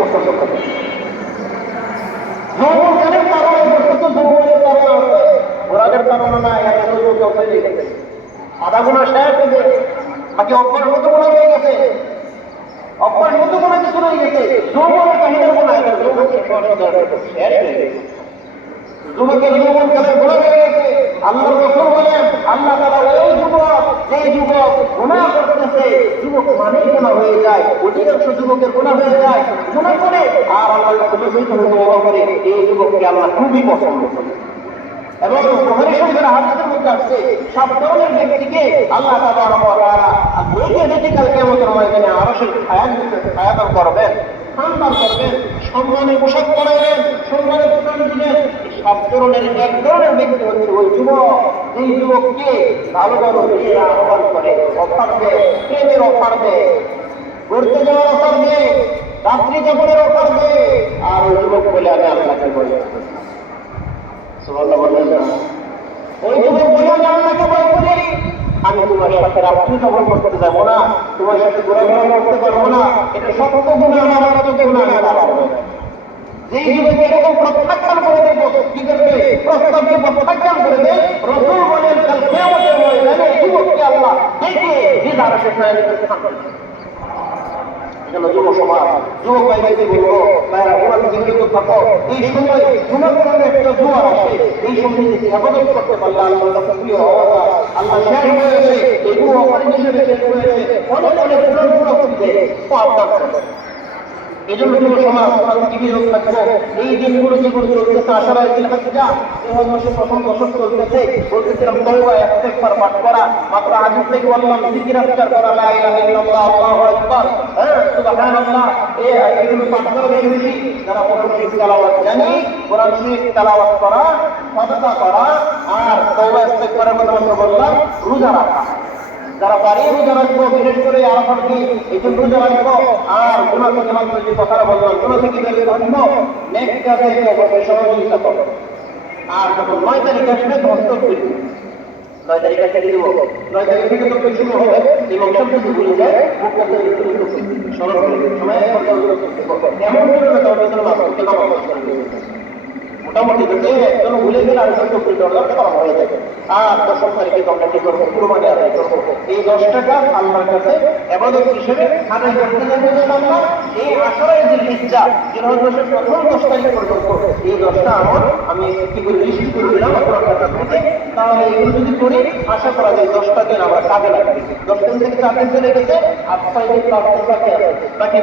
পছন্দ করে। যৌবনের কারণে বস্তুত যৌবনের কারণে আছে, ঘোরাদের কারণে না। এত যৌবন হয়ে গেছে, আধা গুণা শেষ হয়ে গেছে, বাকি অভ্যাস মতো গুণা হয়ে গেছে, অভ্যাস মতো গুণা কিছু রয়ে গেছে। যৌবনের চাহিদার গুণা, এটা যৌবনের শেষ হয়ে গেছে। যুবকের যৌবন কালে গুণা হয়ে গেছে। আল্লাহ রাসূল বলেন, আল্লাহ তাআলা ওই যুবক, যে যুবক গুনাহ করতেছে, যুবক মানেই গুনাহ হয়ে যায়, অধিকাংশ যুবকের গুনাহ হয়ে যায়, গুনাহ করে আর আল্লাহর কাছে তওবা করে, এই যুবককে আল্লাহ খুবই পছন্দ করে। এবং বুখারী শরীফের হাদিসের মধ্যে আছে, সব ধরনের ব্যক্তিকে আল্লাহ তাআলা কাল কিয়ামতের ময়দানে আরশের ছায়া দান করবেন, স্থান দান করবেন, সম্মানের পোশাক পরাবেন, সম্মানের স্থান দিবেন। সব ধরনের এক ধরনের ব্যক্তি হচ্ছে ওই যুবক, এই যুবককে ভালো ভালো মেয়েরা আহ্বান করে, অফার দেয়, প্রেমের অফার দেয়, ঘুরতে যাওয়ার অফার দেয়, রাত্রি যাপনের অফার দেয়, আর ওই যুবক বলে আমি আল্লাহকে বলি। ওই যুবক বলে আমি আল্লাহকে ভয় করি, আমি তোমার সাথে রাত্রি যাপন করতে যাবো না, তোমার সাথে ঘোরাঘোরা করতে পারবো না, এটা সত্য গুণা, আমার মতো গুণা আমি পারবো না। যেই যুবক এরকম প্রত্যাখ্যান করে দেব, কি করবে? প্রস্তাবকে প্রত্যাখ্যান করে দেয়। রাসূল বলেন, কাল কিয়ামতের ময়দানে এই যুবককে আল্লাহ ডেকে নিজ আরশের ছায়ার নিচে স্থান দেবেন। যুব সমাজ, যুবক ভাইদেরকে বলবো, ভাইরা গুনাহ থেকে বিরত থাকো। এই সময় গুনাহ করার একটা জোয়ার আসে, এই সময় হেফাজত করতে পারলে আল্লাহর কাছে প্রিয় হওয়া যায়। আল্লাহ শেষ হয়েছে, এগুলো অপরিচিত শেষ হয়েছে, অনেক অনেক গুণাগুলো করতে আপনার এই জন্য যুব সমাজ বিরত থাকবো। এই দিনগুলো যেগুলো চলতেছে, আশা রাখছি প্রথম দশক চলতেছে, বলতেছিলাম তওবা ইস্তিগফার পাঠ করা, মাত্র আজ থেকে বললাম জিকির আজকার করা, লা ইলাহা ইল্লাল্লাহ, আল্লাহু আকবার, সুবহানাল্লাহ, এগুলো পাঠ করা বেশি বেশি। যারা কোরআন শরীফ তেলাওয়াত জানি, কোরআন শরীফ তেলাওয়াত করা, সাদকা করা, আর তওবা ইস্তিগফারের কথা আমরা বললাম, রোজা রাখা। যারা পারি রোজা রাখবো, বিশেষ করে আরাফার দিন এই জন্য রোজা রাখবো। আর গুনাহ থেকে মাত্র যে কথাটা বললাম, গুনাহ থেকে বেরিয়ে থাকবো, নেক্সট কাজে সহযোগিতা করবো। আর যখন 9 তারিখ আসবে তখন 9 তারিখ আসে দিব, 9 তারিখ থেকে তো শুরু হবে, এবং সব কিছু ভুলে যায়, স্মরণ করে সময় এমন করে মোটামুটি একজন ভুলে গেলে আরেকজন $20 করা হয়ে যাবে। আর 10 তারিখে তোমরা কি করবো? কুরবানি আদায় করবো। এই 10 টাকা আল্লাহর কাছে ইবাদত হিসেবে আদায় করতে যাবো ইনশাআল্লাহ। এই আশরায়ে জিলহিজ্জা, জিলহজ মাসের প্রথম 10 তারিখ পর্যন্ত এই 10টা আমল আমি কি করে রিসিভ করে দিলাম আপনার কাছ থেকে। তাহলে এগুলো যদি করি, আশা করা যায় 10টা দিন আমরা কাজে লাগবে। 10 দিন থেকে 4 দিন চলে গেছে, আর 6 দিন বাকি আছে।